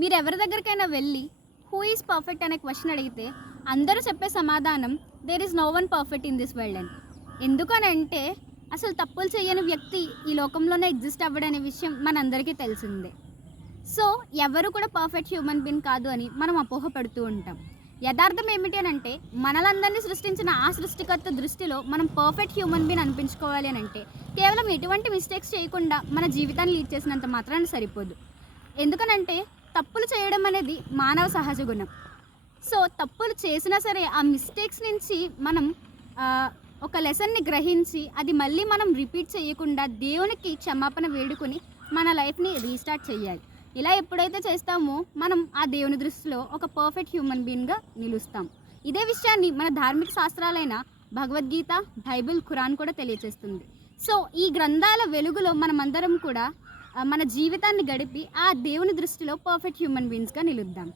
మీరు ఎవరి దగ్గరికైనా వెళ్ళి హూ ఈజ్ పర్ఫెక్ట్ అనే క్వశ్చన్ అడిగితే అందరూ చెప్పే సమాధానం there is no one perfect in this world అని. ఎందుకనంటే అసలు తప్పులు చేయని వ్యక్తి ఈ లోకంలోనే ఎగ్జిస్ట్ అవ్వడనే విషయం మనందరికీ తెలిసిందే. సో ఎవరు కూడా పర్ఫెక్ట్ హ్యూమన్ బీయింగ్ కాదు అని మనం అపోహపడుతూ ఉంటాం. యథార్థం ఏమిటి అని అంటే మనలందరినీ సృష్టించిన ఆ సృష్టికర్త దృష్టిలో మనం పర్ఫెక్ట్ హ్యూమన్ బీన్ అనిపించుకోవాలి అని అంటే కేవలం ఎటువంటి మిస్టేక్స్ చేయకుండా మన జీవితాన్ని లీడ్ చేసినంత మాత్రాన్ని సరిపోదు. ఎందుకనంటే తప్పులు చేయడం అనేది మానవ సహజ గుణం. సో తప్పులు చేసినా సరే ఆ మిస్టేక్స్ నుంచి మనం ఒక లెసన్ని గ్రహించి అది మళ్ళీ మనం రిపీట్ చేయకుండా దేవునికి క్షమాపణ వేడుకొని మన లైఫ్ని రీస్టార్ట్ చేయాలి. ఇలా ఎప్పుడైతే చేస్తామో మనం ఆ దేవుని దృష్టిలో ఒక పర్ఫెక్ట్ హ్యూమన్ బీయింగ్గా నిలుస్తాం. ఇదే విషయాన్ని మన ధార్మిక శాస్త్రాలైన భగవద్గీత బైబిల్ ఖురాన్ కూడా తెలియజేస్తుంది సో ఈ గ్రంథాల వెలుగులో మనమందరం కూడా మన జీవితాన్ని గడిపి ఆ దేవుని దృష్టిలో పర్ఫెక్ట్ హ్యూమన్ బీయింగ్స్గా నిలుద్దాం.